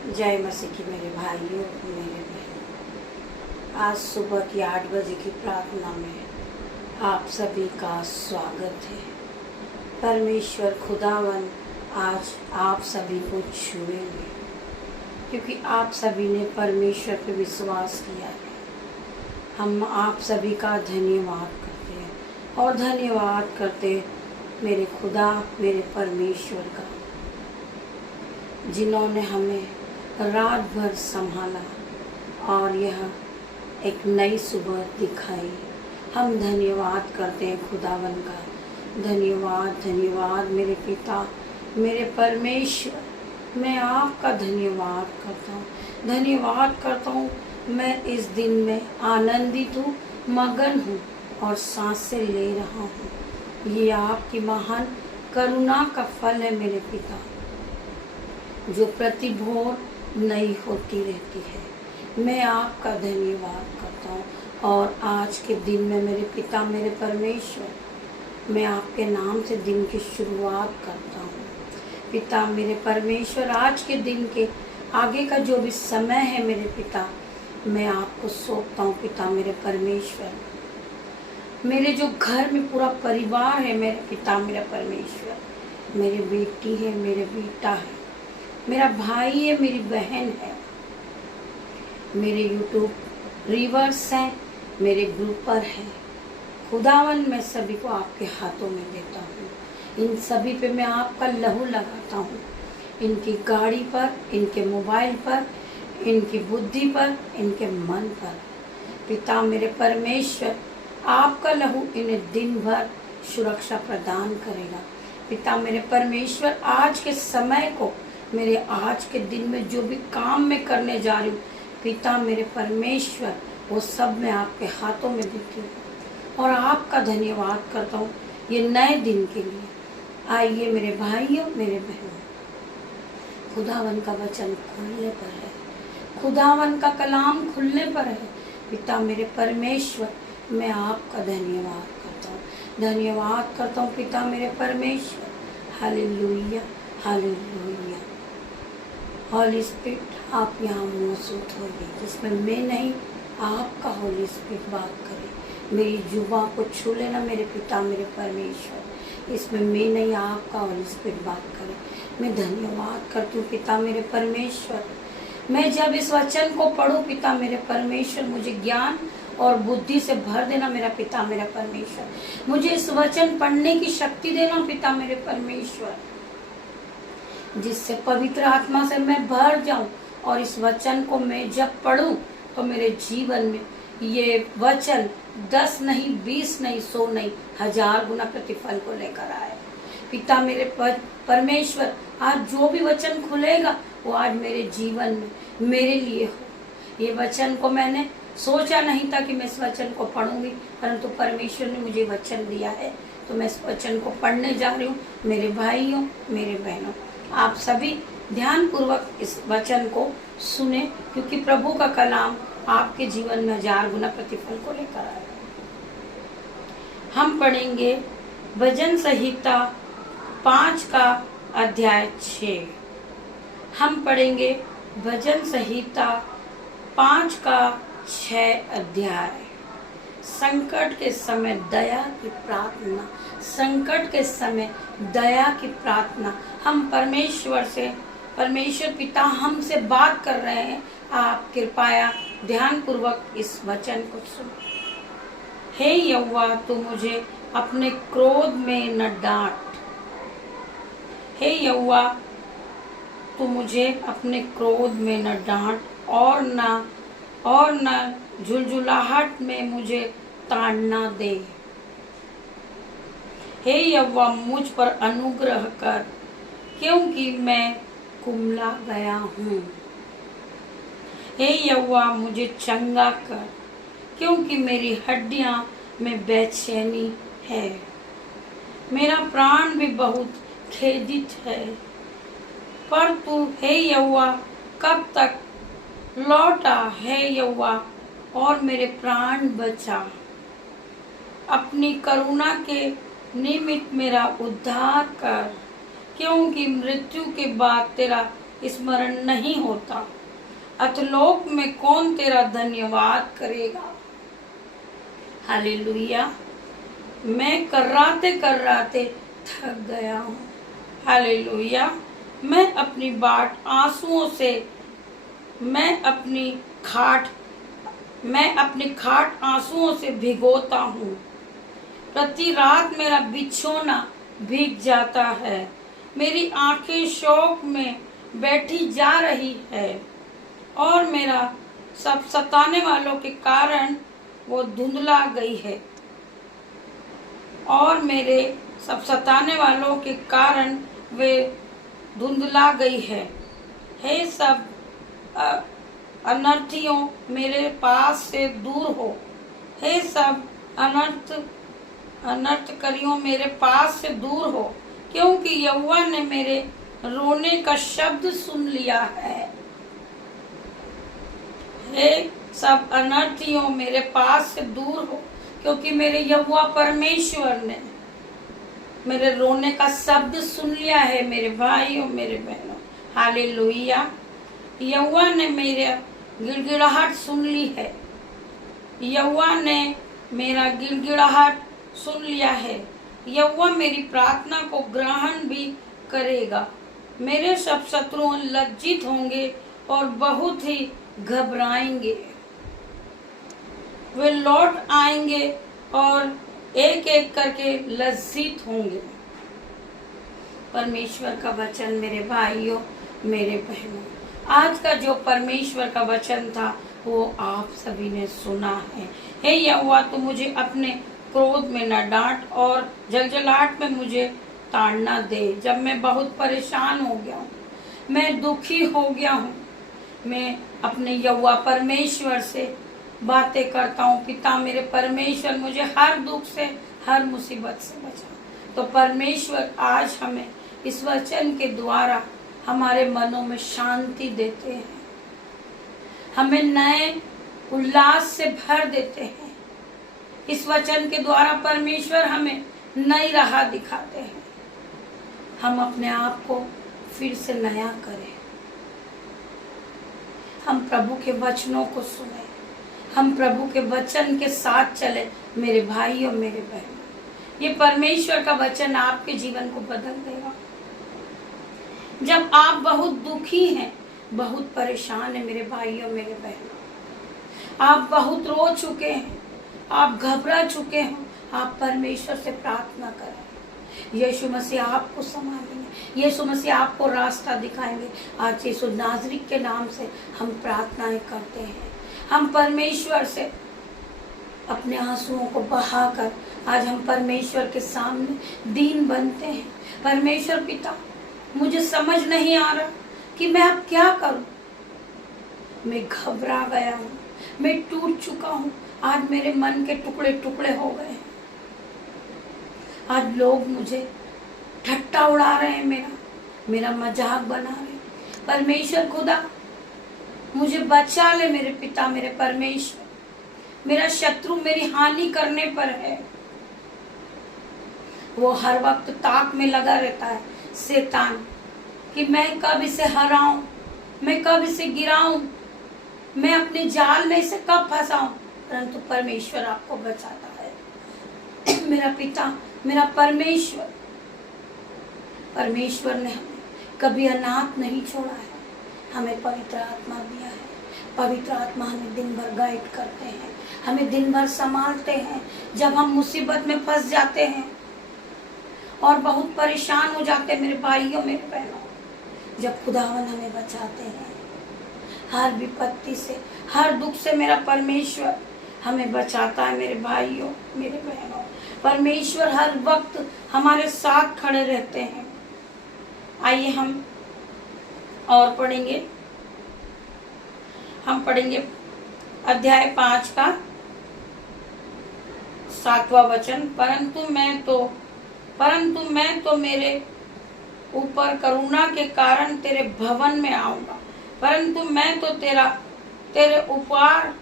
जय मसीह की मेरे भाइयों मेरे बहनों, आज सुबह की 8 बजे की प्रार्थना में आप सभी का स्वागत है। परमेश्वर खुदावन आज आप सभी को छुएंगे, क्योंकि आप सभी ने परमेश्वर पे विश्वास किया है। हम आप सभी का धन्यवाद करते हैं और धन्यवाद करते मेरे खुदा मेरे परमेश्वर का, जिन्होंने हमें रात भर संभाला और यह एक नई सुबह दिखाई। हम धन्यवाद करते हैं खुदावन का। धन्यवाद धन्यवाद मेरे पिता मेरे परमेश्वर, मैं आपका धन्यवाद करता हूँ। धन्यवाद करता हूँ, मैं इस दिन में आनंदित हूँ, मगन हूँ और सांसें ले रहा हूँ। ये आपकी महान करुणा का फल है मेरे पिता, जो प्रति भोर नई होती रहती है। मैं आपका धन्यवाद करता हूँ और आज के दिन में मेरे पिता मेरे परमेश्वर, मैं आपके नाम से दिन की शुरुआत करता हूँ। पिता मेरे परमेश्वर, आज के दिन के आगे का जो भी समय है मेरे पिता, मैं आपको सौंपता हूँ। पिता मेरे परमेश्वर, मेरे जो घर में पूरा परिवार है मेरे पिता मेरा परमेश्वर, मेरी बेटी है, मेरे बेटा है, मेरा भाई है, मेरी बहन है, मेरे यूट्यूब रिवर्स हैं, मेरे ग्रुपर हैं। खुदावन मैं सभी को आपके हाथों में देता हूँ। इन सभी पे मैं आपका लहू लगाता हूँ, इनकी गाड़ी पर, इनके मोबाइल पर, इनकी बुद्धि पर, इनके मन पर। पिता मेरे परमेश्वर, आपका लहू इन्हें दिन भर सुरक्षा प्रदान करेगा। पिता मेरे परमेश्वर, आज के समय को, मेरे आज के दिन में जो भी काम मैं करने जा रही हूँ, पिता मेरे परमेश्वर, वो सब मैं आपके हाथों में देती हूँ और आपका धन्यवाद करता हूँ ये नए दिन के लिए। आइए मेरे भाइयों मेरे बहनों, खुदावन का वचन खुलने पर है, खुदावन का कलाम खुलने पर है। पिता मेरे परमेश्वर, मैं आपका धन्यवाद करता हूँ, धन्यवाद करता हूँ पिता मेरे परमेश्वर। Hallelujah hallelujah. होली स्पिरिट, आप यहाँ मौजूद होइए, जिसमें मैं नहीं, आपका होली स्पिरिट बात करे। मेरी जुबान को छू लेना मेरे पिता मेरे परमेश्वर, इसमें मैं नहीं, आपका होली स्पिरिट बात करे। मैं धन्यवाद करती हूँ पिता मेरे परमेश्वर। मैं जब इस वचन को पढ़ूँ पिता मेरे परमेश्वर, मुझे ज्ञान और बुद्धि से भर देना मेरा पिता मेरा परमेश्वर। मुझे इस वचन पढ़ने की शक्ति देना पिता मेरे परमेश्वर, जिससे पवित्र आत्मा से मैं भर जाऊं और इस वचन को मैं जब पढ़ूं तो मेरे जीवन में ये वचन 10 नहीं 20 नहीं 100 नहीं 1000 गुना प्रतिफल को लेकर आए। पिता मेरे परमेश्वर, आज जो भी वचन खुलेगा वो आज मेरे जीवन में मेरे लिए हो। ये वचन को मैंने सोचा नहीं था कि मैं इस वचन को पढ़ूंगी, परंतु परमेश्वर ने मुझे वचन दिया है, तो मैं इस वचन को पढ़ने जा रही हूँ। मेरे भाइयों मेरे बहनों, आप सभी ध्यान पूर्वक इस वचन को सुने, क्योंकि प्रभु का कलाम आपके जीवन में 1000 गुना प्रतिफल को लेकर आएगा। हम पढ़ेंगे भजन संहिता 5 का अध्याय 6। हम पढ़ेंगे भजन संहिता 5 का 6 अध्याय। संकट के समय दया की प्रार्थना, संकट के समय दया की प्रार्थना। हम परमेश्वर से, परमेश्वर पिता हमसे बात कर रहे हैं। आप कृपया ध्यान पूर्वक इस वचन को सुनो। हे यहोवा, तू मुझे अपने क्रोध में न डांट। हे यहोवा, तू मुझे अपने क्रोध में न डांट और न झुलझुलाहट में मुझे ताड़ना दे। हे यहोवा, मुझ पर अनुग्रह कर, क्योंकि मैं कुम्हला गया हूँ। हे यहोवा, मुझे चंगा कर, क्योंकि मेरी हड्डियां में बेचैनी है। मेरा प्राण भी बहुत खेदित है। पर तू हे यहोवा कब तक लौटा, हे यहोवा, और मेरे प्राण बचा। अपनी करुणा के निमित्त मेरा उद्धार कर, क्योंकि मृत्यु के बाद तेरा स्मरण नहीं होता। अधलोक में कौन तेरा धन्यवाद करेगा। हालेलुया। मैं कर्राते थक गया हूँ। हालेलुया। मैं अपनी खाट आंसुओं से भिगोता हूँ। प्रति रात मेरा बिछोना भीग जाता है। मेरी आंखें शोक में बैठी जा रही है और मेरा सब सताने वालों के कारण वो धुंधला गई है। और मेरे सब सताने वालों के कारण वे धुंधला गई है। हे सब अनर्थियों मेरे पास से दूर हो। हे सब अनर्थकरियों मेरे पास से दूर हो, क्योंकि यहोवा ने मेरे रोने का शब्द सुन लिया है। हे सब अनर्थियों मेरे पास से दूर हो, क्योंकि मेरे यहोवा परमेश्वर ने मेरे रोने का शब्द सुन लिया है। मेरे भाइयों मेरे बहनों, हालेलुया। यहोवा ने मेरा गिड़गिड़ाहट सुन ली है। यहोवा ने मेरा गिड़गिड़ाहट सुन लिया है। यहोवा मेरी प्रार्थना को ग्रहण भी करेगा। मेरे सब शत्रु लज्जित होंगे और बहुत ही घबराएंगे। वे लौट आएंगे और एक एक करके लज्जित होंगे। परमेश्वर का वचन मेरे भाइयों मेरे बहनों, आज का जो परमेश्वर का वचन था वो आप सभी ने सुना है। हे यहोवा, तू मुझे अपने क्रोध में न डांट और जलजलाहट में मुझे ताड़ना दे। जब मैं बहुत परेशान हो गया हूँ, मैं दुखी हो गया हूँ, मैं अपने यहोवा परमेश्वर से बातें करता हूँ। पिता मेरे परमेश्वर, मुझे हर दुख से हर मुसीबत से बचा। तो परमेश्वर आज हमें इस वचन के द्वारा हमारे मनों में शांति देते हैं, हमें नए उल्लास से भर देते हैं। इस वचन के द्वारा परमेश्वर हमें नई राह दिखाते हैं। हम अपने आप को फिर से नया करें, हम प्रभु के वचनों को सुने, हम प्रभु के वचन के साथ चले। मेरे भाइयों मेरे बहनों, ये परमेश्वर का वचन आपके जीवन को बदल देगा। जब आप बहुत दुखी हैं, बहुत परेशान हैं मेरे भाइयों मेरे बहनों, आप बहुत रो चुके हैं, आप घबरा चुके हैं, आप परमेश्वर से प्रार्थना करें। यीशु मसीह आपको संभालेंगे, यीशु मसीह आपको रास्ता दिखाएंगे। आज यीशु नाज़री के नाम से हम प्रार्थनाएं करते हैं। हम परमेश्वर से अपने आंसुओं को बहाकर आज हम परमेश्वर के सामने दीन बनते हैं। परमेश्वर पिता, मुझे समझ नहीं आ रहा कि मैं अब क्या करूं। मैं घबरा गया हूं, मैं टूट चुका हूं। आज मेरे मन के टुकड़े टुकड़े हो गए हैं। आज लोग मुझे ठट्टा उड़ा रहे हैं, मेरा मजाक बना रहे हैं। परमेश्वर खुदा, मुझे बचा ले मेरे पिता मेरे परमेश्वर। मेरा शत्रु मेरी हानि करने पर है, वो हर वक्त ताक में लगा रहता है शैतान, कि मैं कब इसे हराऊं, मैं कब इसे गिराऊं, मैं अपने जाल में इसे कब फंसाऊं। परंतु परमेश्वर आपको बचाता है। मेरा पिता मेरा परमेश्वर, परमेश्वर ने हमें कभी अनाथ नहीं छोड़ा है। हमें पवित्र आत्मा दिया है। पवित्र आत्मा हमें दिन भर गाइड करते हैं, हमें दिन भर संभालते हैं। जब हम मुसीबत में फंस जाते हैं और बहुत परेशान हो जाते हैं मेरे भाइयों मेरे बहनों, जब खुदावन हमें बचाते हैं हर विपत्ति से, हर दुख से, मेरा परमेश्वर हमें बचाता है। मेरे भाइयों मेरे बहनों, परमेश्वर हर वक्त हमारे साथ खड़े रहते हैं। आइए हम और पढ़ेंगे। हम पढ़ेंगे अध्याय 5 का 7वां वचन। परंतु मैं तो मेरे ऊपर करुणा के कारण तेरे भवन में आऊंगा। परंतु मैं तो तेरे उपकार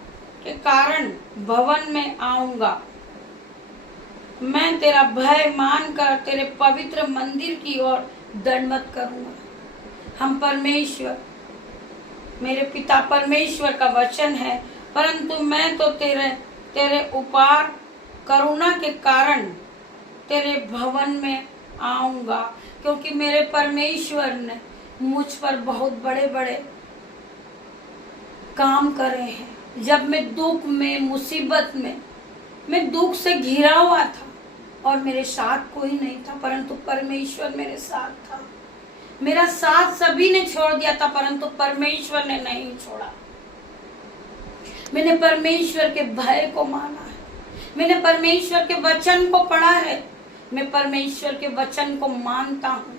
के कारण भवन में आऊंगा। मैं तेरा भय मानकर तेरे पवित्र मंदिर की ओर दंडवत करूंगा। हम परमेश्वर, मेरे पिता परमेश्वर का वचन है, परंतु मैं तो तेरे उपार करुणा के कारण तेरे भवन में आऊंगा, क्योंकि मेरे परमेश्वर ने मुझ पर बहुत बड़े बड़े काम करे हैं। जब मैं दुख में, मुसीबत में, मैं दुख से घिरा हुआ था और मेरे साथ कोई नहीं था, परंतु परमेश्वर मेरे साथ था। मेरा साथ सभी ने छोड़ दिया था, परंतु परमेश्वर ने नहीं छोड़ा। मैंने परमेश्वर के भय को माना है, मैंने परमेश्वर के वचन को पढ़ा है, मैं परमेश्वर के वचन को मानता हूँ।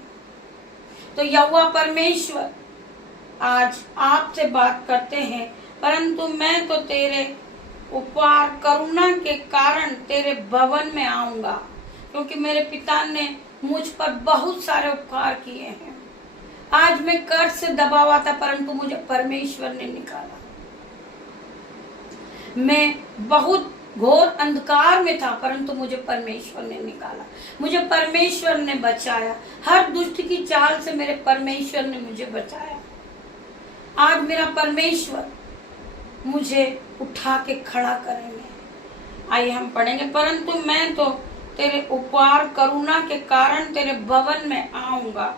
तो यहोवा परमेश्वर आज आपसे बात करते हैं, परंतु मैं तो तेरे उपकार करुणा के कारण तेरे भवन में आऊंगा, क्योंकि मेरे पिता ने मुझ पर बहुत सारे उपकार किए हैं। आज मैं कर्ज से दबा हुआ था, परंतु मुझे परमेश्वर ने निकाला। मैं बहुत घोर अंधकार में था, परंतु मुझे परमेश्वर ने निकाला, मुझे परमेश्वर ने बचाया। हर दुष्ट की चाल से मेरे परमेश्वर ने मुझे बचाया। आज मेरा परमेश्वर मुझे उठा के खड़ा करेंगे। आइए हम पढ़ेंगे, परंतु मैं तो तेरे उपकार करुणा के कारण तेरे भवन में आऊंगा।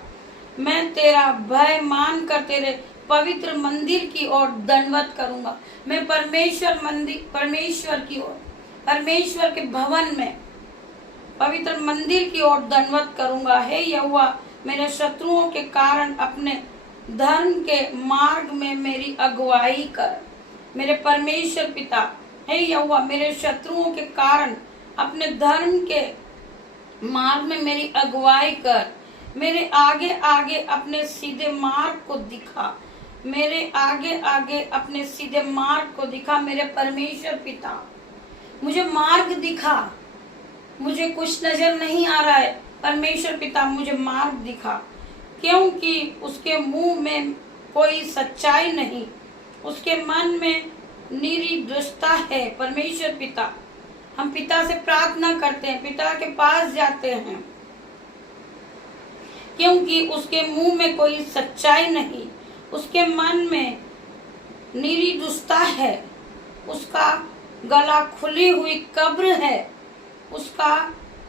मैं तेरा भय मानकर तेरे पवित्र मंदिर की ओर दंडवत करूंगा। मैं परमेश्वर की ओर, परमेश्वर के भवन में, पवित्र मंदिर की ओर दंडवत करूंगा। हे यहोवा, मेरे शत्रुओं के कारण अपने धर्म के मार्ग में मेरी अगुवाई कर। मेरे परमेश्वर पिता, हे यहोवा, मेरे शत्रुओं के कारण अपने धर्म के मार्ग में मेरी अगुवाई कर। मेरे आगे आगे अपने सीधे मार्ग को दिखा, मेरे आगे आगे अपने सीधे मार्ग को दिखा। मेरे परमेश्वर पिता, मुझे मार्ग दिखा। मुझे कुछ नजर नहीं आ रहा है, परमेश्वर पिता मुझे मार्ग दिखा, क्योंकि उसके मुंह में कोई सच्चाई नहीं, उसके मन में निरी दुष्टता है। परमेश्वर पिता, हम पिता से प्रार्थना करते हैं, पिता के पास जाते हैं, क्योंकि उसके मुंह में कोई सच्चाई नहीं, उसके मन में निरी दुष्टता है। उसका गला खुली हुई कब्र है, उसका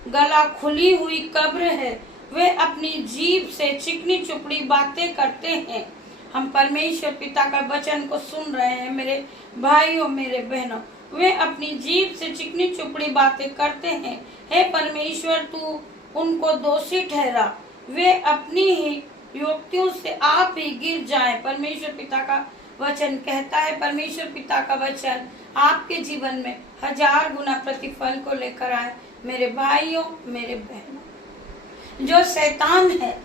गला खुली हुई कब्र है। वे अपनी जीभ से चिकनी चुपड़ी बातें करते हैं। हम परमेश्वर पिता का वचन को सुन रहे हैं मेरे भाइयों, मेरे बहनों। वे अपनी जीभ से चिकनी चुपड़ी बातें करते हैं। हे परमेश्वर, तू उनको दोषी ठहरा, वे अपनी ही युक्तियों से आप ही गिर जाएं। परमेश्वर पिता का वचन कहता है, परमेश्वर पिता का वचन आपके जीवन में 1000 गुना प्रतिफल को लेकर आए। मेरे भाइयों, मेरे बहनों, जो शैतान है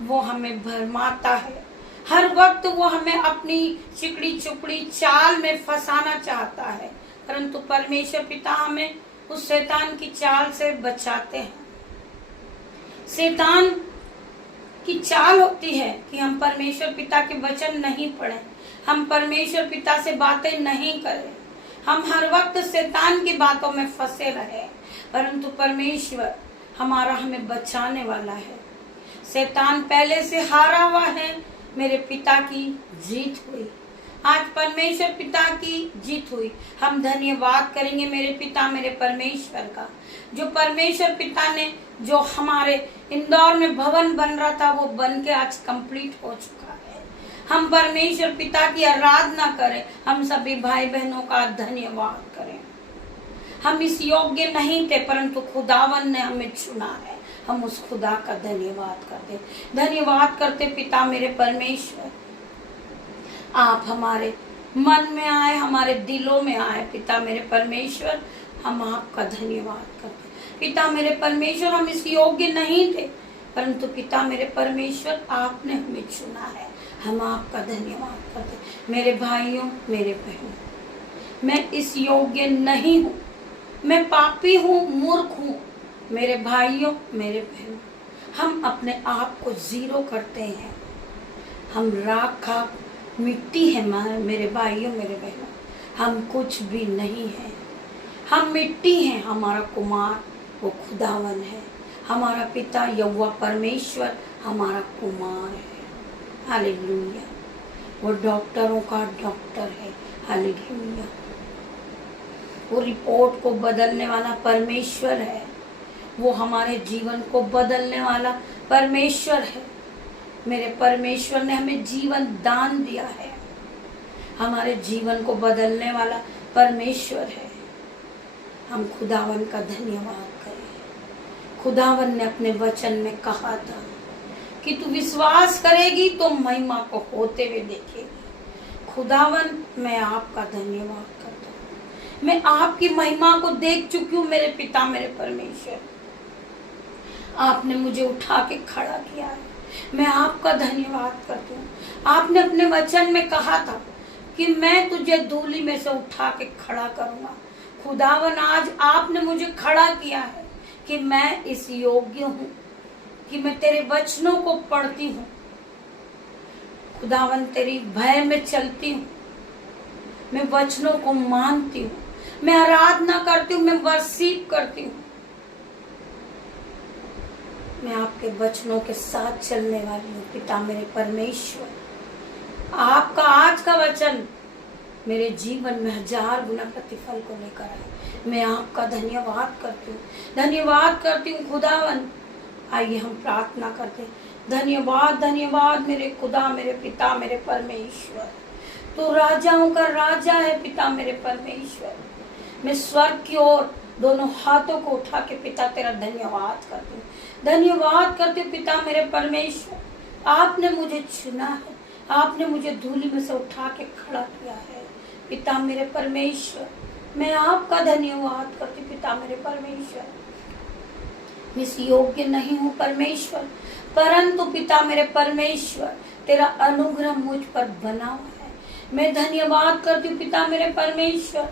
वो हमें भरमाता है, हर वक्त वो हमें अपनी चिकड़ी चुपड़ी चाल में फंसाना चाहता है, परंतु परमेश्वर पिता हमें उस शैतान की चाल से बचाते हैं। शैतान की चाल होती है कि हम परमेश्वर पिता के वचन नहीं पढ़ें, हम परमेश्वर पिता से बातें नहीं करें, हम हर वक्त शैतान की बातों में फंसे रहे, परंतु परमेश्वर हमारा हमें बचाने वाला है। शैतान पहले से हारा हुआ है, मेरे पिता की जीत हुई। आज परमेश्वर पिता की जीत हुई। हम धन्यवाद करेंगे मेरे पिता, मेरे परमेश्वर का, जो परमेश्वर पिता ने, जो हमारे इंदौर में भवन बन रहा था वो बन के आज कंप्लीट हो चुका है। हम परमेश्वर पिता की आराधना करें, हम सभी भाई बहनों का धन्यवाद करें। हम इस योग्य नहीं थे, परंतु खुदावन ने हमें चुना है, हम उस खुदा का धन्यवाद करते, धन्यवाद करते। पिता मेरे परमेश्वर, आप हमारे मन में आए, हमारे दिलों में आए। पिता मेरे परमेश्वर, हम आपका धन्यवाद करते। पिता मेरे परमेश्वर, हम इस योग्य नहीं थे, परंतु पिता मेरे परमेश्वर आपने हमें चुना है, हम आपका धन्यवाद करते। मेरे भाइयों, मेरे बहनों, मैं इस योग्य नहीं हूँ, मैं पापी हूँ, मूर्ख हूँ। मेरे भाइयों, मेरे बहनों, हम अपने आप को जीरो करते हैं, हम राख खाक मिट्टी है। मेरे भाइयों, मेरे बहनों, हम कुछ भी नहीं है, हम मिट्टी हैं। हमारा कुमार वो खुदावन है, हमारा पिता यहोवा परमेश्वर हमारा कुमार है। हालेलुया। वो डॉक्टरों का डॉक्टर है। हालेलुया। वो रिपोर्ट को बदलने वाला परमेश्वर है। वो हमारे जीवन को बदलने वाला परमेश्वर है। मेरे परमेश्वर ने हमें जीवन दान दिया है। हमारे जीवन को बदलने वाला परमेश्वर है। हम खुदावन का धन्यवाद करें। खुदावन ने अपने वचन में कहा था कि तू विश्वास करेगी तो महिमा को होते हुए देखेगी। खुदावन, मैं आपका धन्यवाद करता हूँ। मैं आपकी महिमा को देख चुकी हूँ मेरे पिता, मेरे परमेश्वर। आपने मुझे उठा के खड़ा किया है। मैं आपका धन्यवाद करती हूँ। आपने अपने वचन में कहा था कि मैं तुझे धूली में से उठा के खड़ा करूंगा। खुदावन, आज आपने मुझे खड़ा किया है कि मैं इस योग्य हूँ कि मैं तेरे वचनों को पढ़ती हूँ। खुदावन, तेरी भय में चलती हूँ। मैं वचनों को मानती हूँ। मैं आराधना करती हूँ। मैं वर्शिप करती हूँ। मैं आपके वचनों के साथ चलने वाली हूँ। पिता मेरे परमेश्वर, आपका आज का वचन मेरे जीवन में 1000 गुना प्रतिफल को लेकर आए। मैं आपका धन्यवाद करती हूँ। धन्यवाद करती हूँ खुदावन। आइए हम प्रार्थना करते हैं। धन्यवाद, धन्यवाद मेरे खुदा, मेरे पिता, मेरे परमेश्वर। तू राजाओं का राजा है पिता मेरे परमेश्वर। मैं स्वर्ग की ओर दोनों हाथों को उठा के पिता तेरा धन्यवाद करती हूँ। धन्यवाद करती हूँ पिता मेरे परमेश्वर। आपने मुझे चुना है। आपने मुझे धूली में से उठा के खड़ा किया है पिता मेरे परमेश्वर। मैं आपका धन्यवाद करती पिता मेरे परमेश्वर। मैं इस योग्य नहीं हूँ परमेश्वर, परंतु पिता मेरे परमेश्वर तेरा अनुग्रह मुझ पर बना हुआ है। मैं धन्यवाद करती हूँ पिता मेरे परमेश्वर।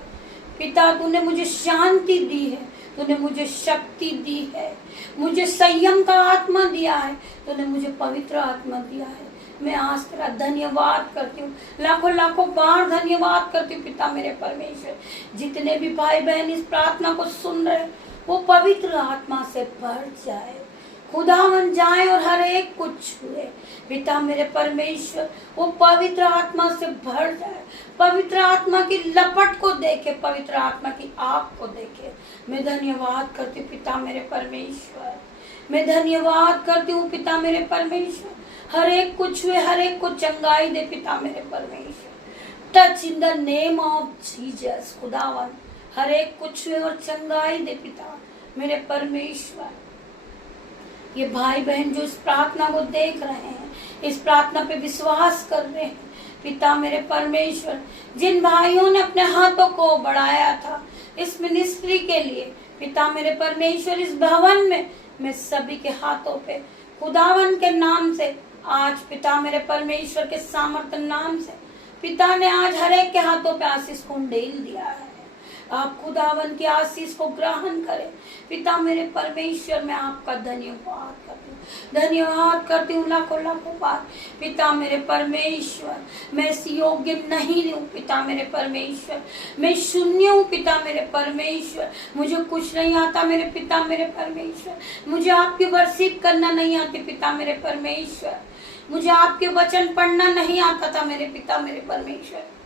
पिता, तूने मुझे शांति दी है। तूने मुझे शक्ति दी है। मुझे संयम का आत्मा दिया है। तूने मुझे पवित्र आत्मा दिया है। मैं आज तेरा धन्यवाद करती हूँ। लाखों लाखों बार धन्यवाद करती हूँ पिता मेरे परमेश्वर। जितने भी भाई बहन इस प्रार्थना को सुन रहे, वो पवित्र आत्मा से भर जाए, खुदावन जाए और हर एक को छुए पिता मेरे परमेश्वर। वो पवित्र आत्मा से भर जाए, पवित्र आत्मा की लपट को देखे, पवित्र आत्मा की आग को देखे। मैं धन्यवाद करती हूँ पिता मेरे परमेश्वर। मैं धन्यवाद करती हूँ पिता मेरे परमेश्वर। हर एक को छुए, हर एक को चंगाई दे पिता मेरे परमेश्वर। Touch in the name of Jesus खुदावन। हर एक को छुए और चंगाई दे पिता मेरे परमेश्वर। ये भाई बहन जो इस प्रार्थना को देख रहे हैं, इस प्रार्थना पे विश्वास कर रहे हैं पिता मेरे परमेश्वर, जिन भाइयों ने अपने हाथों को बढ़ाया था इस मिनिस्ट्री के लिए पिता मेरे परमेश्वर, इस भवन में मैं सभी के हाथों पे खुदावन के नाम से आज पिता मेरे परमेश्वर के सामर्थ्य नाम से पिता ने आज हर एक के हाथों पे आशीष को उंडेल दिया है। आप खुदावन की आशीष को ग्रहण करें पिता मेरे परमेश्वर। मैं आपका धन्यवाद करती हूँ, धन्यवाद करती हूँ लाखों लाखों बार पिता मेरे परमेश्वर। मैं इस योग्य नहीं हूँ पिता मेरे परमेश्वर। मैं शून्य हूँ पिता मेरे परमेश्वर। मुझे कुछ नहीं आता मेरे पिता मेरे परमेश्वर। मुझे आपकी वर्शिप करना नहीं आती पिता मेरे परमेश्वर। मुझे आपके वचन पढ़ना नहीं आता था मेरे पिता मेरे परमेश्वर।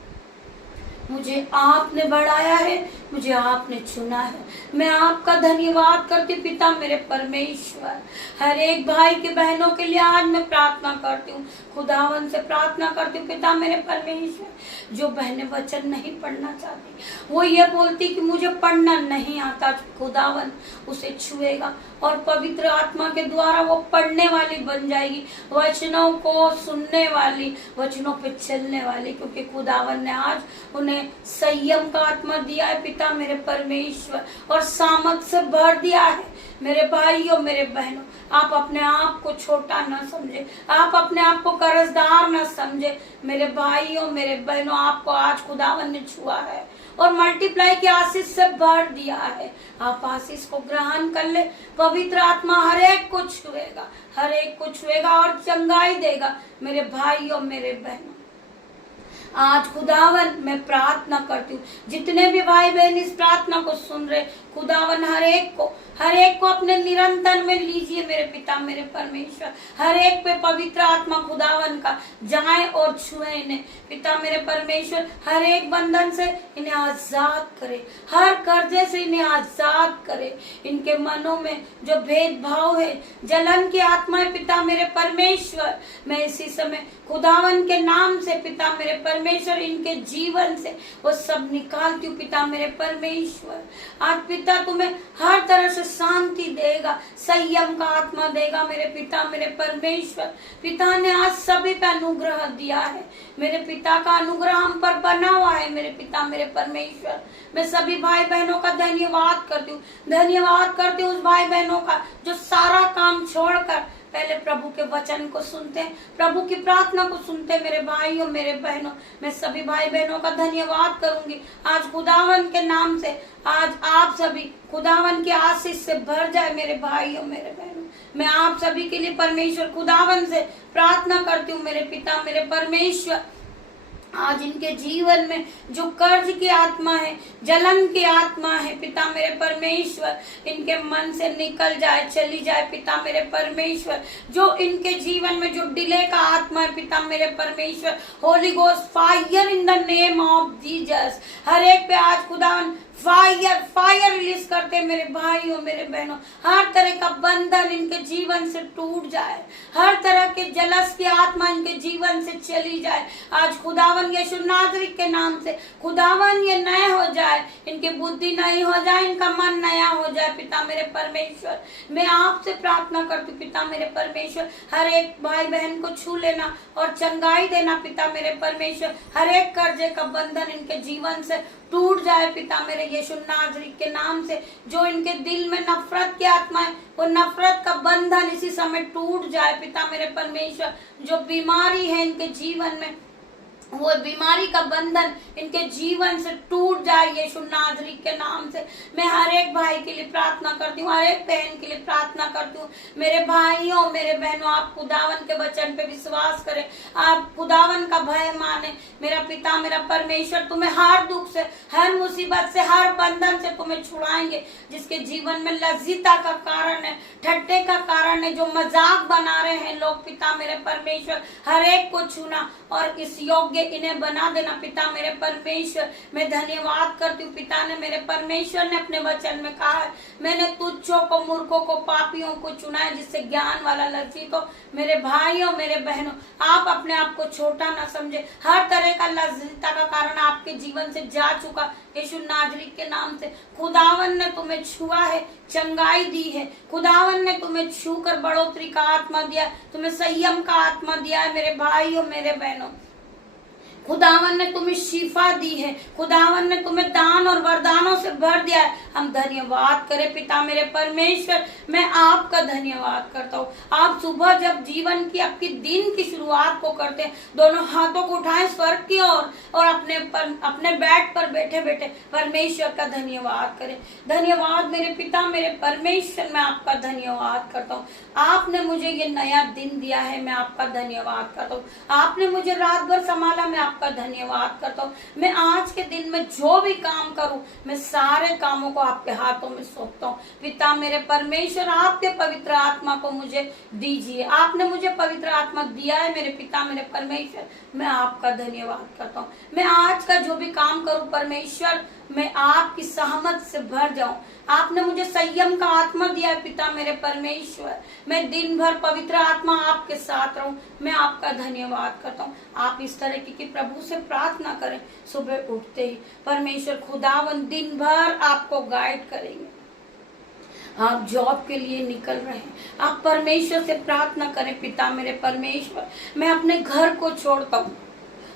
मुझे आपने बढ़ाया है, मुझे आपने चुना है। मैं आपका धन्यवाद करती पिता मेरे परमेश्वर। हर एक भाई के बहनों के लिए आज मैं प्रार्थना करती हूँ, खुदावन से प्रार्थना करती हूँ पिता मेरे परमेश्वर। जो बहनें वचन नहीं पढ़ना चाहती, वो ये बोलती कि मुझे पढ़ना नहीं आता, खुदावन उसे छुएगा और पवित्र आत्मा के द्वारा वो पढ़ने वाली बन जाएगी, वचनों को सुनने वाली, वचनों पे चलने वाली, क्योंकि खुदावन ने आज उन्हें संयम का आत्मा दिया है पिता मेरे परमेश्वर और सामर्थ से भर दिया है। मेरे भाइयों मेरे बहनों, आप अपने आप को छोटा न समझे, आप अपने आप को कर्जदार न समझे। मेरे भाइयों मेरे बहनों, आपको आज खुदावन ने छुआ है और मल्टीप्लाई की आशीष से भर दिया है। आप आशीष को ग्रहण कर ले। पवित्र आत्मा हर एक को छुएगा, हर एक को छुएगा और चंगाई देगा। मेरे भाइयों मेरे बहनों, आज खुदावन मैं प्रार्थना करती हूँ, जितने भी भाई बहन इस प्रार्थना को सुन रहे, खुदावन हर एक को अपने निरंतर में लीजिए मेरे पिता मेरे परमेश्वर। हर एक पे पवित्र आत्मा खुदावन का जाए और छुए इन्हें पिता मेरे परमेश्वर। हर एक बंधन से इन्हें आजाद करे, हर कर्जे से इन्हें आजाद करे। इनके मनों में जो भेदभाव है, जलन की आत्माएं पिता मेरे परमेश्वर, मैं इसी समय खुदावन के नाम से पिता मेरे परमेश्वर इनके जीवन से वो सब निकालती हूँ पिता मेरे परमेश्वर। आज पिता तुम्हें हर तरह से शांति देगा, संयम का आत्मा देगा मेरे पिता मेरे परमेश्वर। पिता ने आज सभी पे अनुग्रह दिया है, मेरे पिता का अनुग्रह हम पर बना हुआ है मेरे पिता मेरे परमेश्वर। मैं सभी भाई बहनों का धन्यवाद करती हूँ, धन्यवाद करती हूँ उस भाई बहनों का जो सारा काम छोड़कर पहले प्रभु के वचन को सुनते हैं, प्रभु की प्रार्थना को सुनते हैं। मेरे भाइयों मेरे बहनों, मैं सभी भाई बहनों का धन्यवाद करूंगी आज खुदावन के नाम से। आज आप सभी खुदावन की आशीष से भर जाए मेरे भाइयों मेरे बहनों। मैं आप सभी के लिए परमेश्वर खुदावन से प्रार्थना करती हूँ मेरे पिता मेरे परमेश्वर। आज इनके जीवन में जो कर्ज की आत्मा है, जलन की आत्मा है पिता मेरे परमेश्वर, इनके मन से निकल जाए, चली जाए पिता मेरे परमेश्वर। जो इनके जीवन में जो डिले का आत्मा है पिता मेरे परमेश्वर, holy ghost fire in the name of Jesus. हर एक पे आज खुदावन फायर फायर रिलीज करते मेरे भाइयों मेरे बहनों। हर तरह का बंधन इनके जीवन से टूट जाए, हर तरह के जलस की आत्मा इनके जीवन से चली जाए आज खुदावन यीशु नाज़री के नाम से। खुदावन ये नए हो जाए, इनकी बुद्धि नई हो जाए, इनका मन नया हो जाए पिता मेरे परमेश्वर। मैं आपसे प्रार्थना करती हूँ पिता मेरे परमेश्वर, हर एक भाई बहन को छू लेना और चंगाई देना पिता मेरे परमेश्वर। हर एक कर्जे का बंधन इनके जीवन से टूट जाए पिता मेरे यीशु नाज़री के नाम से। जो इनके दिल में नफरत की आत्मा है, वो नफरत का बंधन इसी समय टूट जाए पिता मेरे परमेश्वर। जो बीमारी है इनके जीवन में, वो बीमारी का बंधन इनके जीवन से टूट जाए यीशु नाज़री के नाम से। मैं हर एक भाई के लिए प्रार्थना करती हूँ, हर एक बहन के लिए प्रार्थना करती हूँ। मेरे भाइयों मेरे बहनों, आप खुदावन के वचन पे विश्वास करें, आप खुदावन का भय माने। मेरा पिता मेरा परमेश्वर तुम्हें हर दुख से, हर मुसीबत से, हर बंधन से तुम्हें छुड़ाएंगे। जिसके जीवन में लज्जिता का कारण है, ठट्टे का कारण है, जो मजाक बना रहे हैं लोग पिता मेरे परमेश्वर, हर एक को छूना और इस योग्य इन्हें बना देना पिता मेरे परमेश्वर। मैं धन्यवाद करती हूँ पिता ने, मेरे परमेश्वर ने अपने वचन में कहा है, मैंने तुच्छों को, मूर्खों को, पापियों को चुना है जिससे ज्ञान वाला लज्जित हो। मेरे भाइयों मेरे बहनों, आप अपने आप को छोटा ना समझे। हर तरह का लज्जिता का कारण आपके जीवन से जा चुका यीशु नाज़री के नाम से। खुदावन ने तुम्हें छुआ है, चंगाई दी है। खुदावन ने तुम्हें छू कर बढ़ोतरी का आत्मा दिया, तुम्हें संयम का आत्मा दिया है मेरे भाइयों मेरे बहनों। खुदावन ने तुम्हें शिफा दी है, खुदावन ने तुम्हें दान और वरदानों से भर दिया है। हम धन्यवाद करें पिता मेरे परमेश्वर। मैं आपका धन्यवाद करता हूँ। आप सुबह जब जीवन की आपकी दिन की शुरुआत को करते हैं, दोनों हाथों को उठाएं स्वर्ग की ओर और अपने बेड पर बैठे बैठे परमेश्वर का धन्यवाद करें। धन्यवाद मेरे पिता मेरे परमेश्वर, मैं आपका धन्यवाद करता हूँ। आपने मुझे ये नया दिन दिया है, मैं आपका धन्यवाद करता हूँ। आपने मुझे रात भर संभाला, मैं आपका धन्यवाद करता हूँ। मैं आज के दिन में जो भी काम करूं, मैं सारे कामों को आपके हाथों में सौंपता हूँ। पिता मेरे परमेश्वर, आपके पवित्र आत्मा को मुझे दीजिए। आपने मुझे पवित्र आत्मा दिया है मेरे पिता मेरे परमेश्वर, मैं आपका धन्यवाद करता हूँ। मैं आज का जो भी काम करूं परमेश्वर, मैं आपकी सहमत से भर जाऊं। आपने मुझे संयम का आत्मा दिया है पिता मेरे परमेश्वर, मैं दिन भर पवित्र आत्मा आपके साथ रहूं। मैं आपका धन्यवाद करता हूं। आप इस तरह की प्रभु से प्रार्थना करें सुबह उठते ही। परमेश्वर खुदावन दिन भर आपको गाइड करेंगे। आप जॉब के लिए निकल रहे हैं, आप परमेश्वर से प्रार्थना करें, पिता मेरे परमेश्वर मैं अपने घर को छोड़ता हूँ,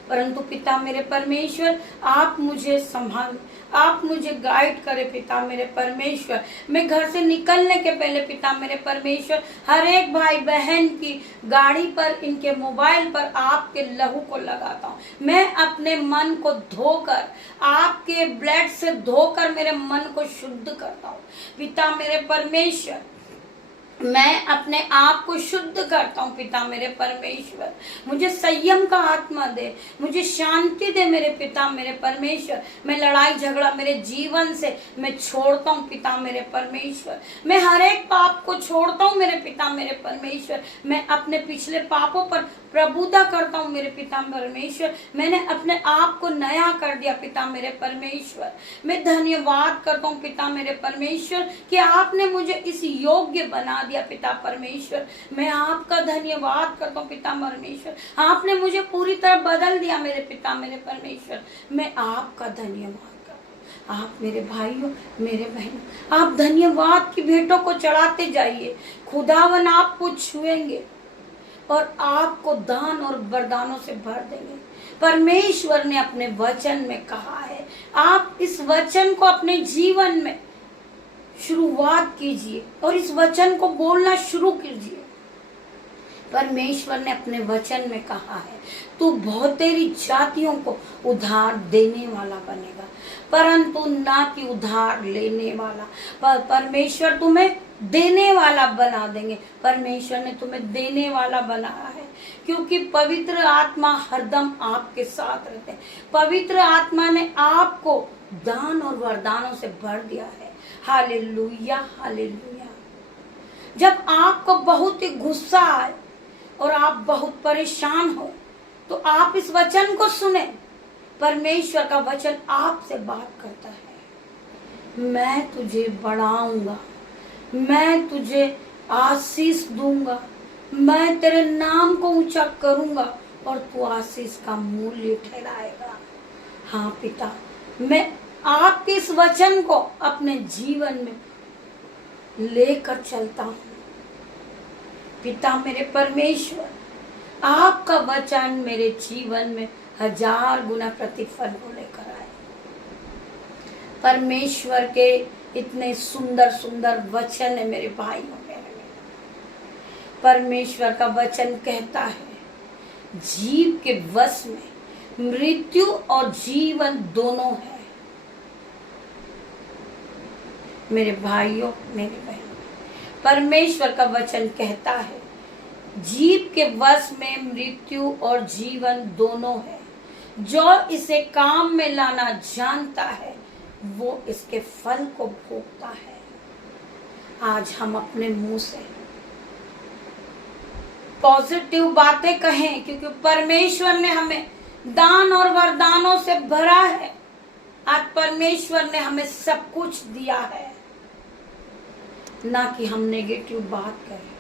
परंतु पिता मेरे परमेश्वर आप मुझे संभाल, आप मुझे गाइड करें पिता मेरे परमेश्वर। मैं घर से निकलने के पहले पिता मेरे परमेश्वर हर एक भाई बहन की गाड़ी पर, इनके मोबाइल पर आपके लहू को लगाता हूँ। मैं अपने मन को धोकर, आपके ब्लड से धोकर मेरे मन को शुद्ध करता हूँ पिता मेरे परमेश्वर। मैं अपने आप को शुद्ध करता हूँ पिता मेरे परमेश्वर। मुझे संयम का आत्मा दे, मुझे शांति दे मेरे पिता मेरे परमेश्वर। मैं लड़ाई झगड़ा मेरे जीवन से मैं छोड़ता हूँ पिता मेरे परमेश्वर। मैं हर एक पाप को छोड़ता हूँ मेरे पिता मेरे परमेश्वर। मैं अपने पिछले पापों पर प्रभुता करता हूँ मेरे पिता परमेश्वर। मैंने अपने आप को नया कर दिया पिता मेरे परमेश्वर। मैं धन्यवाद करता हूँ पिता मेरे परमेश्वर कि आपने मुझे इस योग्य बना दिया पिता परमेश्वर। मैं आपका धन्यवाद करता हूँ पिता परमेश्वर। आपने मुझे पूरी तरह बदल दिया मेरे पिता मेरे परमेश्वर। मैं आपका धन्यवाद करता हूँ। आप मेरे भाइयों मेरे बहनों, आप धन्यवाद की भेंटों को चढ़ाते जाइए। खुदावन आपको छुएंगे और आपको दान और वरदानों से भर देंगे। परमेश्वर ने अपने वचन में कहा है, आप इस वचन को अपने जीवन में शुरुआत कीजिए और इस वचन को बोलना शुरू कीजिए। परमेश्वर ने अपने वचन में कहा है, तू बहुतेरी जातियों को उधार देने वाला बनेगा, परंतु ना कि उधार लेने वाला। परमेश्वर तुम्हें देने वाला बना देंगे। परमेश्वर ने तुम्हें देने वाला बनाया है, क्योंकि पवित्र आत्मा हरदम आपके साथ रहते हैं। पवित्र आत्मा ने आपको दान और वरदानों से भर दिया है। Hallelujah hallelujah. जब आपको बहुत ही गुस्सा आए और आप बहुत परेशान हो तो आप इस वचन को सुने। परमेश्वर का वचन आपसे बात करता है, मैं तुझे बढ़ाऊंगा, मैं तुझे आशीष दूंगा, मैं तेरे नाम को ऊंचा करूंगा और तू आशीष का मूल्य ठहराएगा। हाँ पिता, मैं आपके इस वचन को अपने जीवन में लेकर चलता हूँ। पिता मेरे परमेश्वर, आपका वचन मेरे जीवन में 1000 गुना प्रतिफल को लेकर आए। परमेश्वर के इतने सुंदर सुंदर वचन है मेरे भाइयों मेरे। परमेश्वर का वचन कहता है, जीव के वश में मृत्यु और जीवन दोनों है। मेरे भाइयों मेरे बहनों, परमेश्वर का वचन कहता है, जीव के वश में मृत्यु और जीवन दोनों है। जो इसे काम में लाना जानता है वो इसके फल को भोगता है। आज हम अपने मुंह से पॉजिटिव बातें कहें, क्योंकि परमेश्वर ने हमें दान और वरदानों से भरा है। आज परमेश्वर ने हमें सब कुछ दिया है, ना कि हम नेगेटिव बात करें।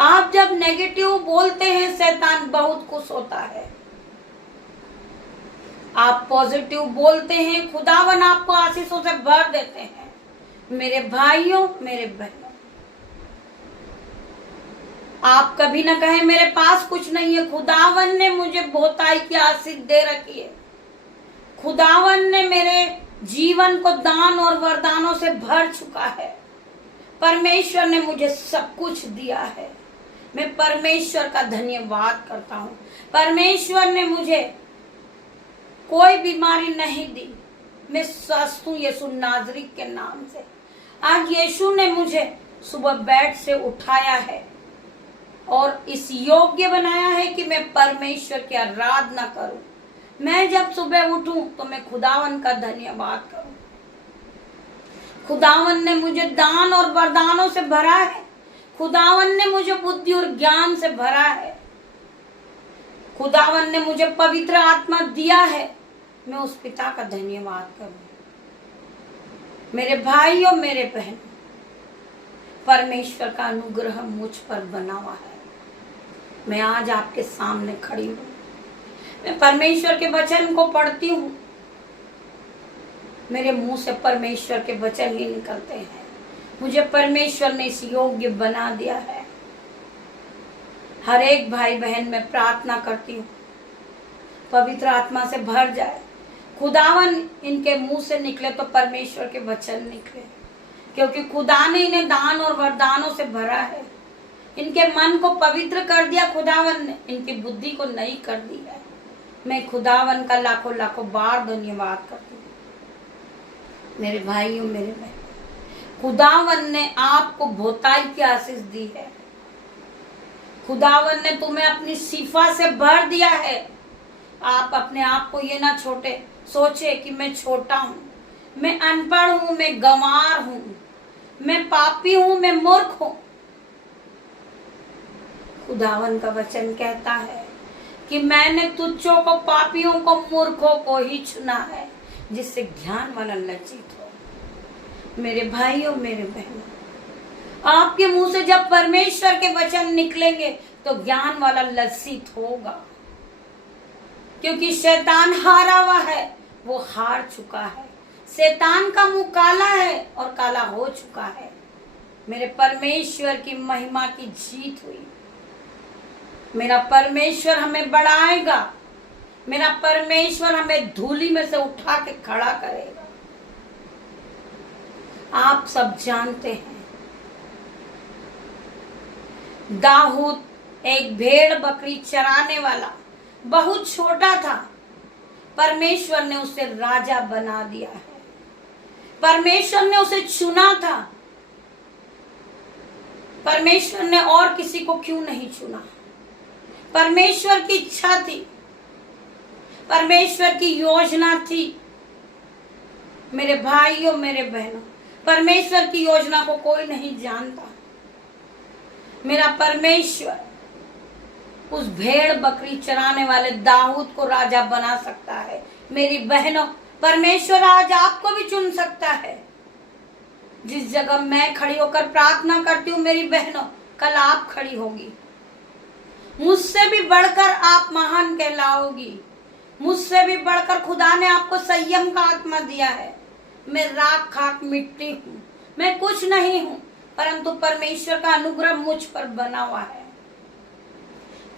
आप जब नेगेटिव बोलते हैं शैतान बहुत खुश होता है। आप पॉजिटिव बोलते हैं, खुदावन आपको आशीषों से भर देते हैं। मेरे भाइयों मेरे बहनों, आप कभी ना कहें मेरे पास कुछ नहीं है। खुदावन ने मुझे बहुताई की आशीष दे रखी है। खुदावन ने मेरे जीवन को दान और वरदानों से भर चुका है। परमेश्वर ने मुझे सब कुछ दिया है। मैं परमेश्वर का धन्यवाद करता हूँ। परमेश्वर ने मुझे कोई बीमारी नहीं दी। मैं स्वस्थ हूँ यीशु नाजरी के नाम से। आज यीशु ने मुझे सुबह बेड से उठाया है और इस योग्य बनाया है कि मैं परमेश्वर की आराधना करूं। मैं जब सुबह उठूं तो मैं खुदावन का धन्यवाद करूं। खुदावन ने मुझे दान और वरदानों से भरा है। खुदावन ने मुझे बुद्धि और ज्ञान से भरा है। खुदावन ने मुझे पवित्र आत्मा दिया है। मैं उस पिता का धन्यवाद करूं। मेरे भाइयों मेरे बहन, परमेश्वर का अनुग्रह मुझ पर बना हुआ है। मैं आज आपके सामने खड़ी हूँ। मैं परमेश्वर के वचन को पढ़ती हूँ। मेरे मुंह से परमेश्वर के वचन ही निकलते हैं। मुझे परमेश्वर ने इस योग्य बना दिया है। हर एक भाई बहन में प्रार्थना करती हूँ, पवित्र आत्मा से भर जाए। खुदावन इनके मुंह से निकले तो परमेश्वर के वचन निकले, क्योंकि खुदा ने इन्हें दान और वरदानों से भरा है। इनके मन को पवित्र कर दिया खुदावन ने, इनकी बुद्धि को नई कर दी है। मैं खुदावन का लाखों लाखों बार धन्यवाद करती हूँ। मेरे भाइयों मेरे बहन, खुदावन ने आपको बहुताई की आशीष दी है। खुदावन ने तुम्हें अपनी सिफा से भर दिया है। आप अपने आप को ये ना छोटे सोचे कि मैं छोटा हूं, मैं अनपढ़ हूं, मैं गंवार हूं, मैं पापी हूं, मैं मूर्ख हूं। खुदावन का वचन कहता है कि मैंने तुच्छों को, पापियों को, मूर्खों को ही चुना है, जिससे ज्ञान वाला लज्जित हो। मेरे भाइयों, मेरे बहनों, आपके मुंह से जब परमेश्वर के वचन निकलेंगे तो ज्ञान वाला लज्जित होगा, क्योंकि शैतान हारा हुआ है, वो हार चुका है। शैतान का मुंह काला है और काला हो चुका है। मेरे परमेश्वर की महिमा की जीत हुई। मेरा परमेश्वर हमें बढ़ाएगा। मेरा परमेश्वर हमें धूली में से उठा के खड़ा करेगा। आप सब जानते हैं, दाऊद एक भेड़ बकरी चराने वाला बहुत छोटा था। परमेश्वर ने उसे राजा बना दिया है। परमेश्वर ने उसे चुना था। परमेश्वर ने और किसी को क्यों नहीं चुना? परमेश्वर की इच्छा थी, परमेश्वर की योजना थी। मेरे भाइयों, मेरे बहनों, परमेश्वर की योजना को कोई नहीं जानता। मेरा परमेश्वर उस भेड़ बकरी चराने वाले दाऊद को राजा बना सकता है। मेरी बहनों, परमेश्वर आज आपको भी चुन सकता है। जिस जगह मैं खड़ी होकर प्रार्थना करती हूँ, मेरी बहनों, कल आप खड़ी होगी। मुझसे भी बढ़कर आप महान कहलाओगी। मुझसे भी बढ़कर खुदा ने आपको संयम का आत्मा दिया है। मैं राख खाक मिट्टी हूँ, मैं कुछ नहीं हूँ, परंतु परमेश्वर का अनुग्रह मुझ पर बना हुआ है।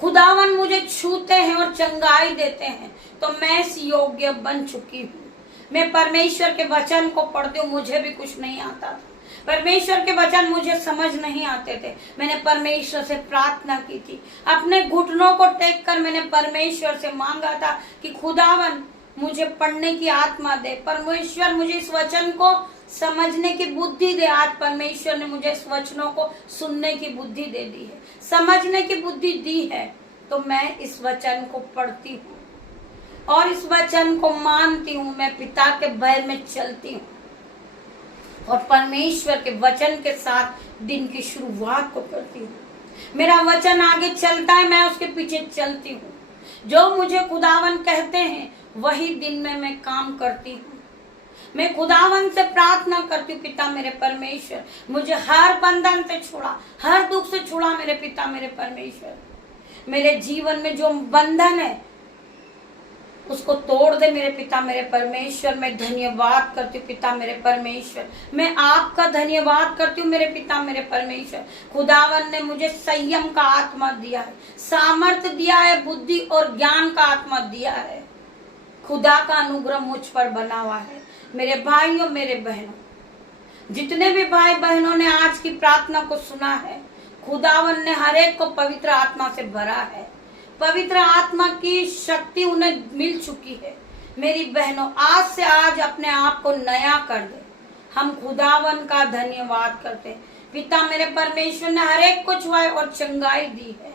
खुदावन मुझे छूते हैं और चंगाई देते हैं, तो मैं इस योग्य बन चुकी हूँ। मैं परमेश्वर के वचन को पढ़ती हूँ, मुझे भी कुछ नहीं आता था। परमेश्वर के वचन मुझे समझ नहीं आते थे। मैंने परमेश्वर से प्रार्थना की थी। अपने घुटनों को टेक कर मैंने परमेश्वर से मांगा था कि खुदावन मुझे पढ़ने की आत्मा दे। परमेश्वर मुझे इस वचन को समझने की बुद्धि दे। आज परमेश्वर ने मुझे इस वचनों को सुनने की बुद्धि दे दी है, समझने की बुद्धि दी है। तो मैं इस वचन को पढ़ती हूँ और इस वचन को मानती हूँ। मैं पिता के भय में चलती हूँ और परमेश्वर के वचन के साथ दिन की शुरुआत को करती हूँ। मेरा वचन आगे चलता है, मैं उसके पीछे चलती हूँ। जो मुझे खुदावन कहते हैं वही दिन में मैं काम करती हूँ। मैं खुदावन से प्रार्थना करती हूँ, पिता मेरे परमेश्वर, मुझे हर बंधन से छुड़ा, हर दुख से छुड़ा मेरे पिता मेरे परमेश्वर। मेरे जीवन में जो बंधन है उसको तोड़ दे मेरे पिता मेरे परमेश्वर। मैं धन्यवाद करती हूँ पिता मेरे परमेश्वर। मैं आपका धन्यवाद करती हूँ मेरे पिता मेरे परमेश्वर। खुदावन ने मुझे संयम का आत्मा दिया है, सामर्थ्य दिया है, बुद्धि और ज्ञान का आत्मा दिया है। खुदा का अनुग्रह मुझ पर बना हुआ है। मेरे भाइयों, मेरे बहनों, जितने भी भाई बहनों ने आज की प्रार्थना को सुना है, खुदावन ने हर एक को पवित्र आत्मा से भरा है। पवित्र आत्मा की शक्ति उन्हें मिल चुकी है। मेरी बहनों, आज से आज अपने आप को नया कर दे। हम खुदावन का धन्यवाद करते हैं। पिता मेरे परमेश्वर ने हर एक को छुआई और चंगाई दी है।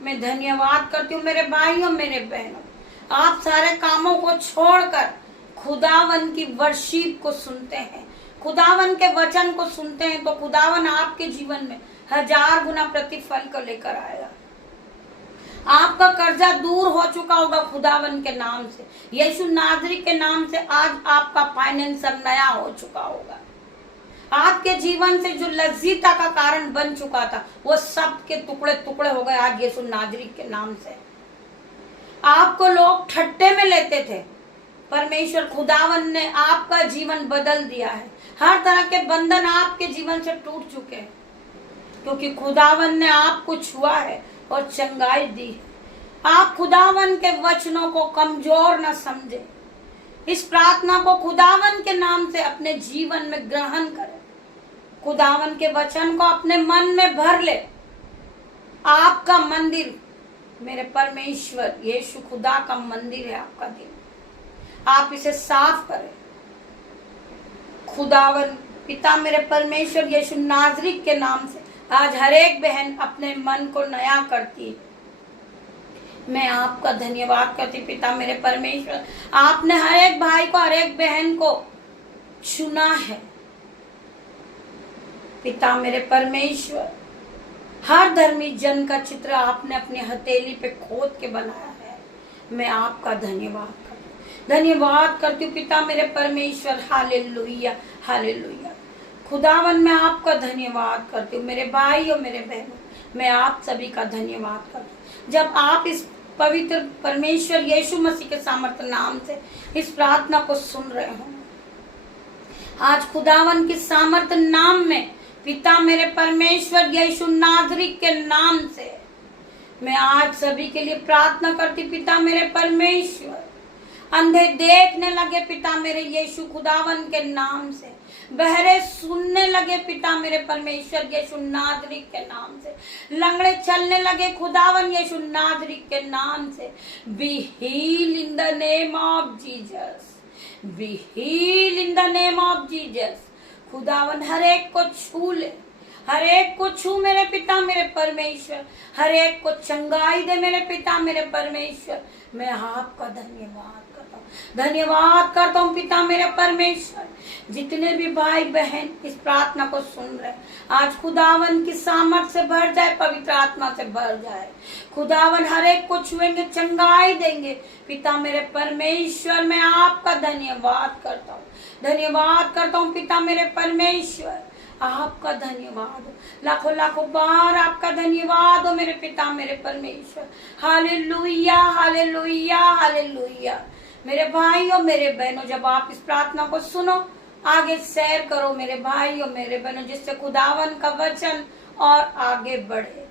मैं धन्यवाद करती हूँ मेरे भाइयों, मेरे बहनों। आप सारे कामों को छोड़कर खुदावन की वर्शिप को सुनते हैं, खुदावन के वचन को सुनते हैं, तो खुदावन आपके जीवन में 1000 गुना प्रतिफल को लेकर आएगा। आपका कर्जा दूर हो चुका होगा खुदावन के नाम से। यीशु नाजरी के नाम से आज आपका फाइनेंशियल नया हो चुका होगा। आपके जीवन से जो लज्जिता का कारण बन चुका था वो सब के टुकड़े टुकड़े हो गए आज यीशु नाजरी के नाम से। आपको लोग ठट्टे में लेते थे, परमेश्वर खुदावन ने आपका जीवन बदल दिया है। हर तरह के बंधन आपके जीवन से टूट चुके हैं, क्योंकि खुदावन ने आपको छुआ है और चंगाई दी है। आप खुदावन के वचनों को कमजोर न समझे। इस प्रार्थना को खुदावन के नाम से अपने जीवन में ग्रहण करें। खुदावन के वचन को अपने मन में भर ले। आपका मंदिर मेरे परमेश्वर यीशु खुदा का मंदिर है। आपका दिल, आप इसे साफ करें। खुदावन पिता मेरे परमेश्वर यीशु नाज़री के नाम से आज हर एक बहन अपने मन को नया करती है। मैं आपका धन्यवाद करती पिता मेरे परमेश्वर, आपने हर एक भाई को हर एक बहन को चुना है पिता मेरे परमेश्वर। हर धर्मी जन का चित्र आपने अपनी हथेली पे खोद के बनाया है। मैं आपका धन्यवाद करती हूँ पिता मेरे परमेश्वर। Hallelujah hallelujah. खुदावन मैं आपका धन्यवाद करती हूँ। मेरे भाई और मेरे बहनों, मैं आप सभी का धन्यवाद करती हूँ। जब आप इस पवित्र परमेश्वर यीशु मसीह के सामर्थ्य नाम से इस प्रार्थना को सुन रहे हो, आज खुदावन की सामर्थ्य नाम में पिता मेरे परमेश्वर यीशु नाज़री के नाम से मैं आज सभी के लिए प्रार्थना करती पिता मेरे परमेश्वर। अंधे देखने लगे पिता मेरे यीशु खुदावन के नाम से, बहरे सुनने लगे पिता मेरे परमेश्वर यीशु नाज़री के नाम से, लंगड़े चलने लगे खुदावन यीशु नाज़री के नाम से। Be heal in the name of Jesus, be heal in the name of Jesus. खुदावन हर एक को छू ले, हर एक को छू मेरे पिता मेरे परमेश्वर, हर एक को चंगाई दे मेरे पिता मेरे परमेश्वर। मैं आपका धन्यवाद करता हूँ पिता मेरे परमेश्वर। जितने भी भाई बहन इस प्रार्थना को सुन रहे, आज खुदावन की सामर्थ से भर जाए, पवित्र आत्मा से भर जाए। खुदावन हर एक को छुएंगे, चंगाई देंगे पिता मेरे परमेश्वर। मैं आपका धन्यवाद करता हूँ पिता मेरे परमेश्वर। आपका धन्यवाद हो, लाखों लाखों बार आपका धन्यवाद हो मेरे पिता मेरे परमेश्वर। Hallelujah hallelujah hallelujah. मेरे भाइयों मेरे बहनों, जब आप इस प्रार्थना को सुनो, आगे शेयर करो मेरे भाइयों मेरे बहनों, जिससे खुदावन का वचन और आगे बढ़े।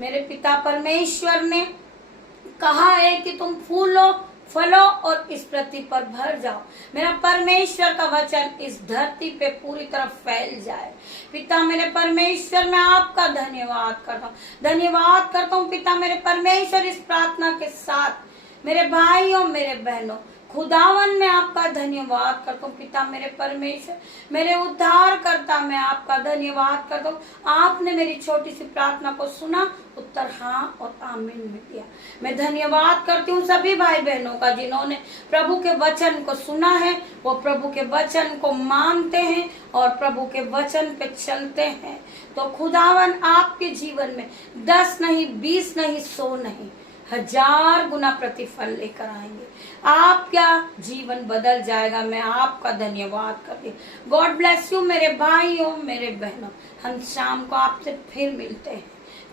मेरे पिता परमेश्वर ने कहा है कि तुम फूलो फलो और इस पृथ्वी पर भर जाओ। मेरा परमेश्वर का वचन इस धरती पे पूरी तरह फैल जाए। पिता मेरे परमेश्वर, मैं आपका धन्यवाद करता हूँ पिता मेरे परमेश्वर। इस प्रार्थना के साथ मेरे भाइयों मेरे बहनों, खुदावन मैं आपका धन्यवाद करता हूँ पिता मेरे परमेश्वर। मेरे उद्धार करता, मैं आपका धन्यवाद करता हूँ। आपने मेरी छोटी सी प्रार्थना को सुना, उत्तर हाँ और आमीन में दिया। मैं धन्यवाद करती हूँ सभी भाई बहनों का जिन्होंने प्रभु के वचन को सुना है, वो प्रभु के वचन को मानते हैं और प्रभु के वचन पे चलते हैं। तो खुदावन आपके जीवन में 10 नहीं 20 नहीं 100 नहीं 1000 गुना प्रतिफल लेकर आएंगे। आपका जीवन बदल जाएगा। मैं आपका धन्यवाद करती हूँ। गॉड ब्लेस यू मेरे भाइयों मेरे बहनों। हम शाम को आपसे फिर मिलते हैं।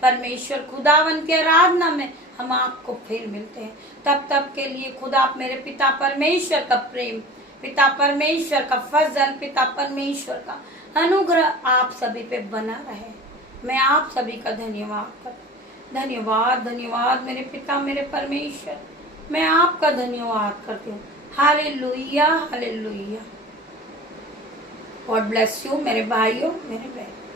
परमेश्वर खुदावन की आराधना में हम आपको फिर मिलते हैं। तब के लिए खुदा मेरे पिता परमेश्वर का प्रेम, पिता परमेश्वर का फजल, पिता परमेश्वर का अनुग्रह आप सभी पे बना रहे। मैं आप सभी का धन्यवाद करती हूँ। धन्यवाद मेरे पिता मेरे परमेश्वर। मैं आपका धन्यवाद करती हूँ। Hallelujah hallelujah. God bless you मेरे भाइयों मेरे बहनों।